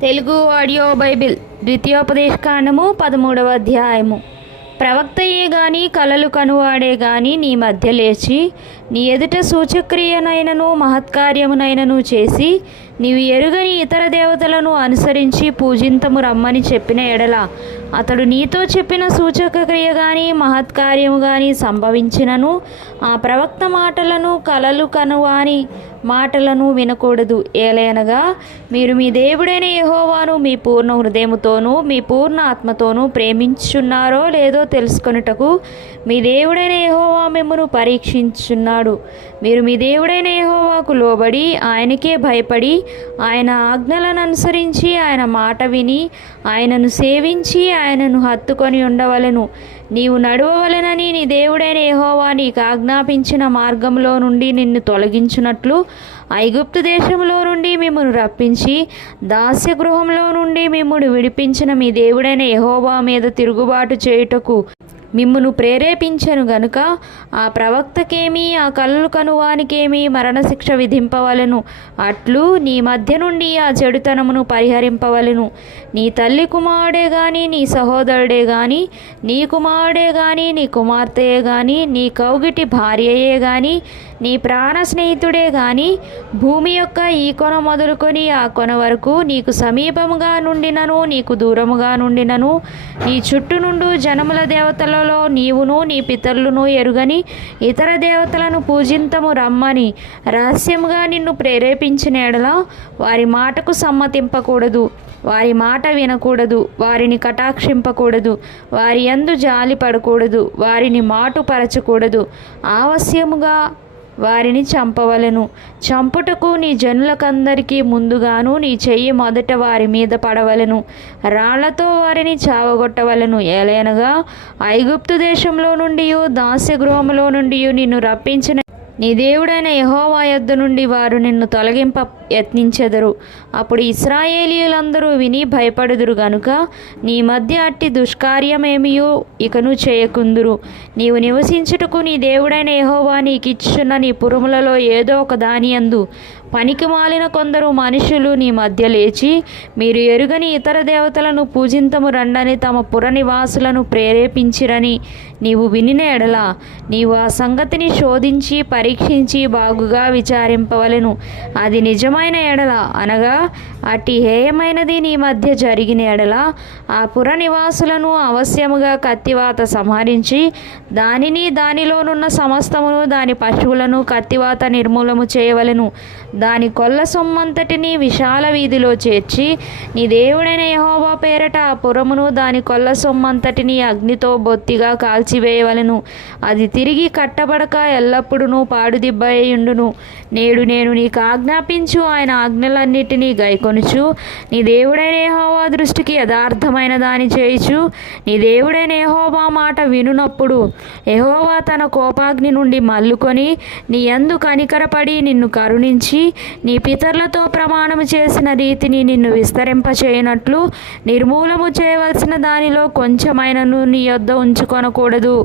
Telugu audio Bible ద్వితీయోపదేశ కాండము పదమూడవ అధ్యాయము. ప్రవక్తయే గాని కలలు కనువాడే గాని నీ మధ్య లేచి నీ ఎదుట సూచక్రియనైనను మహత్కార్యమునైనను చేసి నీవు ఎరుగని ఇతర దేవతలను అనుసరించి పూజింతము రమ్మని చెప్పిన ఎడల అతడు నీతో చెప్పిన సూచక క్రియ కానీ మహత్కార్యము కానీ సంభవించినను. ఆ ప్రవక్త మాటలను కలలు కనువాని మాటలను వినకూడదు. ఏలైనగా మీరు మీ దేవుడైన యహోవాను మీ పూర్ణ హృదయముతోనూ మీ పూర్ణ ఆత్మతోనూ ప్రేమించున్నారో లేదో తెలుసుకొనుటకు మీ దేవుడైన యహోవా మిమ్మను పరీక్షించున్నాడు. మీరు మీ దేవుడైన యహోవాకు లోబడి ఆయనకే భయపడి ఆయన ఆజ్ఞలను అనుసరించి ఆయన మాట విని ఆయనను సేవించి ఆయనను హత్తుకొని ఉండవలెను. నీవు నడవవలెనని నీ దేవుడైన ఏహోవా నీకు ఆజ్ఞాపించిన మార్గంలో నుండి నిన్ను తొలగించినట్లు ఐగుప్తు దేశంలో నుండి మిమ్మల్ని రప్పించి దాస్య గృహంలో నుండి మిమ్మల్ని విడిపించిన మీ దేవుడైన యహోవా మీద తిరుగుబాటు చేయుటకు మిమ్మును ప్రేరేపించను గనుక ఆ ప్రవక్తకేమి ఆ కళ్ళు కనువానికేమి మరణశిక్ష విధింపవలెను. అట్లు నీ మధ్య నుండి ఆ చెడుతనమును పరిహరింపవలెను. నీ తల్లి కుమారుడే గాని నీ సహోదరుడే గాని నీ కుమారుడే గాని నీ కుమార్తెయే గాని నీ కౌగిటి భార్యయే గాని నీ ప్రాణ స్నేహితుడే గాని భూమి యొక్క ఈ కొన మొదలుకొని ఆ కొన వరకు నీకు సమీపముగా నుండినను నీకు దూరముగా నుండినను నీ చుట్టూ నుండు జనముల దేవతలలో నీవును నీ పితరులను ఎరుగని ఇతర దేవతలను పూజింతము రమ్మని రహస్యముగా నిన్ను ప్రేరేపించిన ఎడల వారి మాటకు సమ్మతింపకూడదు. వారి మాట వినకూడదు. వారిని కటాక్షింపకూడదు. వారి యందు జాలి పడకూడదు. వారిని మాటుపరచకూడదు ఆవశ్యముగా వారిని చంపవలెను. చంపుటకు నీ జనులకందరికీ ముందుగాను నీ చెయ్యి మొదట వారి మీద పడవలెను. రాళ్ళతో వారిని చావగొట్టవలెను. ఏలైనగా ఐగుప్తు దేశంలో నుండి దాస్య గృహంలో నుండి నిన్ను రప్పించిన నీ దేవుడైన యహోవా యొద్ద నుండి వారు నిన్ను తొలగింప యత్నించెదరు. అప్పుడు ఇస్రాయేలీయులందరూ విని భయపడుదురు గనుక నీ మధ్య అట్టి దుష్కార్యమేమియో ఇకను చేయకుందురు. నీవు నివసించుటకు నీ దేవుడైన యహోవా నీకిచ్చున్న నీ పురములలో ఏదో ఒక దాని అందు పనికి మాలిన కొందరు మనుషులు నీ మధ్య లేచి మీరు ఎరుగని ఇతర దేవతలను పూజింతము రండని తమ పుర నివాసులను ప్రేరేపించిరని నీవు వినిన ఎడల నీవు ఆ సంగతిని శోధించి పరీక్షించి బాగుగా విచారింపవలెను. అది నిజమైన ఎడల అనగా అట్టి హేయమైనది నీ మధ్య జరిగిన ఎడల ఆ పుర నివాసులను అవశ్యముగా కత్తివాత సంహరించి దానిని దానిలోనున్న సమస్తమును దాని పశువులను కత్తివాత నిర్మూలము చేయవలెను. దాని కొల్ల సొమ్మంతటిని విశాల వీధిలో చేర్చి నీ దేవుడైన యహోవా పేరట ఆ పురమును దాని కొల్ల సొమ్మంతటిని అగ్నితో బొత్తిగా కాల్చివేయవలెను. అది తిరిగి కట్టబడక ఎల్లప్పుడూ పాడుదిబ్బయ్యుండును. నేడు నేను నీకు ఆజ్ఞాపించు ఆయన ఆజ్ఞలన్నిటినీ గైకొనుచు. నీ దేవుడైన యహోవా దృష్టికి యథార్థమైన దాని చేయుచు. నీ దేవుడైన యహోవా మాట వినునప్పుడు యహోవా తన కోపాగ్ని నుండి మల్లుకొని నీ ఎందు కనికరపడి నిన్ను కరుణించి నీ పితరులతో ప్రమాణము చేసిన రీతిని నిన్ను విస్తరింపచేయనట్లు నిర్మూలము చేయవలసిన దానిలో కొంచెమైనను నీ యొద్ద ఉంచుకొనకూడదు.